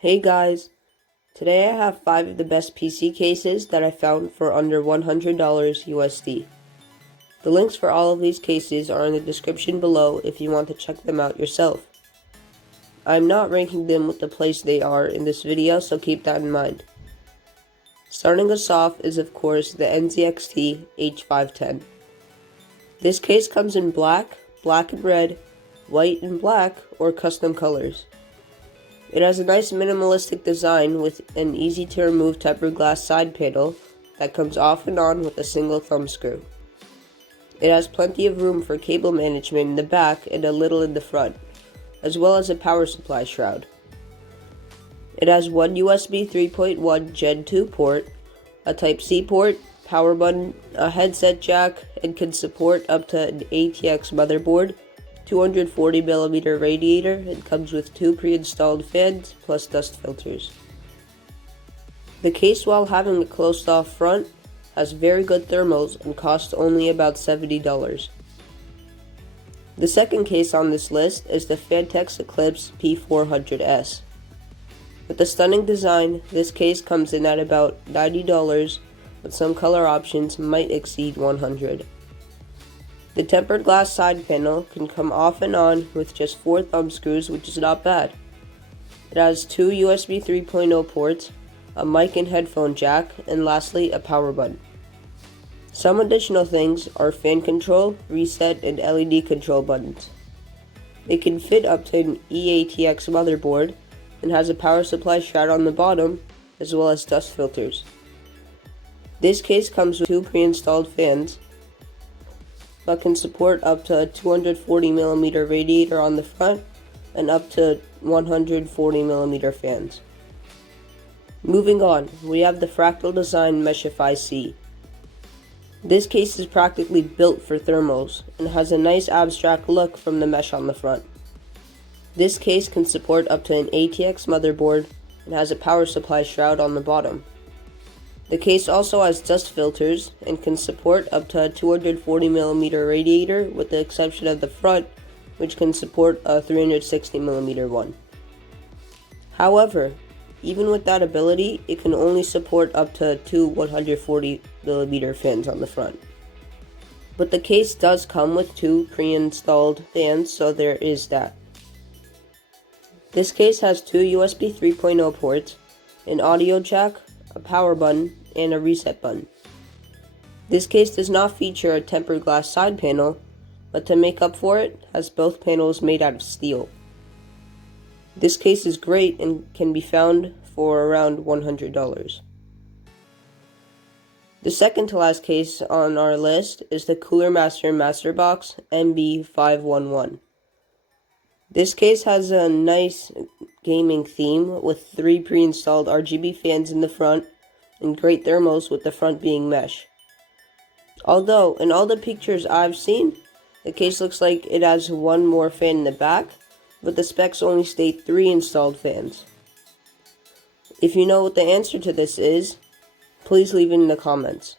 Hey guys, today I have 5 of the best PC cases that I found for under $100 USD. The links for all of these cases are in the description below if you want to check them out yourself. I'm not ranking them with the place they are in this video, so keep that in mind. Starting us off is of course the NZXT H510. This case comes in black, black and red, white and black, or custom colors. It has a nice minimalistic design with an easy to remove tempered glass side panel that comes off and on with a single thumb screw. It has plenty of room for cable management in the back and a little in the front, as well as a power supply shroud. It has one USB 3.1 Gen 2 port, a Type-C port, power button, a headset jack, and can support up to an ATX motherboard, 240mm radiator, and comes with 2 pre-installed fans plus dust filters. The case, while having a closed off front, has very good thermals and costs only about $70. The second case on this list is the Fantex Eclipse P400S. With a stunning design, this case comes in at about $90, but some color options might exceed $100. The tempered glass side panel can come off and on with just 4 thumb screws, which is not bad. It has 2 USB 3.0 ports, a mic and headphone jack, and lastly a power button. Some additional things are fan control, reset, and LED control buttons. It can fit up to an eATX motherboard and has a power supply shroud on the bottom, as well as dust filters. This case comes with 2 pre-installed fans, but can support up to a 240mm radiator on the front and up to 140mm fans. Moving on, we have the Fractal Design Meshify C. This case is practically built for thermals and has a nice abstract look from the mesh on the front. This case can support up to an ATX motherboard and has a power supply shroud on the bottom. The case also has dust filters and can support up to a 240mm radiator, with the exception of the front, which can support a 360mm one. However, even with that ability, it can only support up to 2 140mm fans on the front. But the case does come with 2 pre-installed fans, so there is that. This case has 2 USB 3.0 ports, an audio jack, a power button, and a reset button. This case does not feature a tempered glass side panel, but to make up for it, has both panels made out of steel. This case is great and can be found for around $100. The second to last case on our list is the Cooler Master MasterBox MB511. This case has a nice gaming theme with 3 pre-installed RGB fans in the front and great thermals, with the front being mesh. Although, in all the pictures I've seen, the case looks like it has 1 more fan in the back, but the specs only state 3 installed fans. If you know what the answer to this is, please leave it in the comments.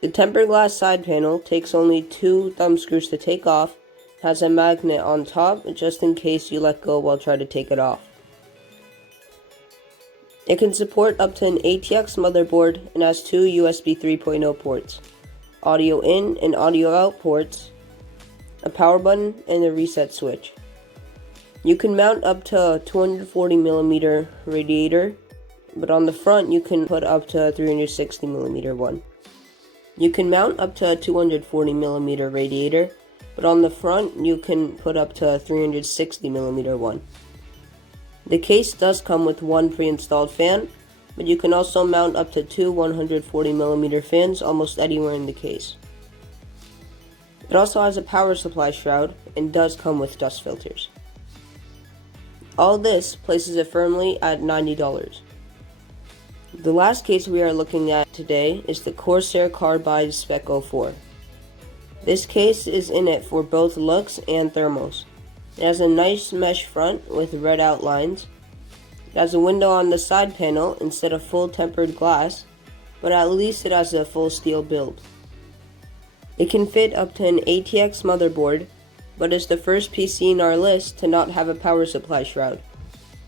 The tempered glass side panel takes only 2 thumb screws to take off, has a magnet on top just in case you let go while trying to take it off. It can support up to an ATX motherboard and has 2 USB 3.0 ports, audio in and audio out ports, a power button, and a reset switch. You can mount up to a 240mm radiator, but on the front you can put up to a 360mm one. You can mount up to a 240mm radiator, but on the front you can put up to a 360mm one. The case does come with 1 pre-installed fan, but you can also mount up to 2 140mm fans almost anywhere in the case. It also has a power supply shroud and does come with dust filters. All this places it firmly at $90. The last case we are looking at today is the Corsair Carbide Spec 04. This case is in it for both looks and thermals. It has a nice mesh front with red outlines. It has a window on the side panel instead of full tempered glass, but at least it has a full steel build. It can fit up to an ATX motherboard, but is the first PC in our list to not have a power supply shroud.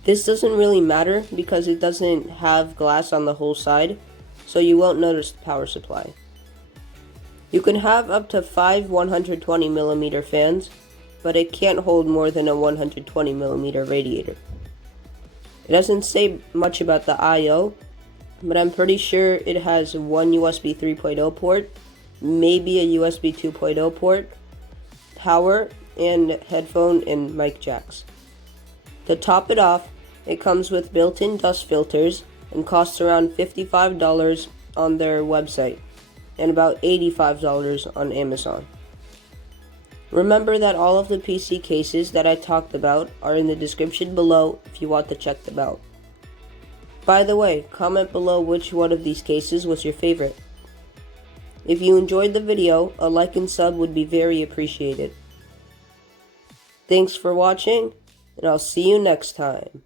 This doesn't really matter because it doesn't have glass on the whole side, so you won't notice the power supply. You can have up to 5 120mm fans, but it can't hold more than a 120mm radiator. It doesn't say much about the I/O, but I'm pretty sure it has one USB 3.0 port, maybe a USB 2.0 port, power, and headphone and mic jacks. To top it off, it comes with built-in dust filters and costs around $55 on their website and about $85 on Amazon. Remember that all of the PC cases that I talked about are in the description below if you want to check them out. By the way, comment below which one of these cases was your favorite. If you enjoyed the video, a like and sub would be very appreciated. Thanks for watching, and I'll see you next time.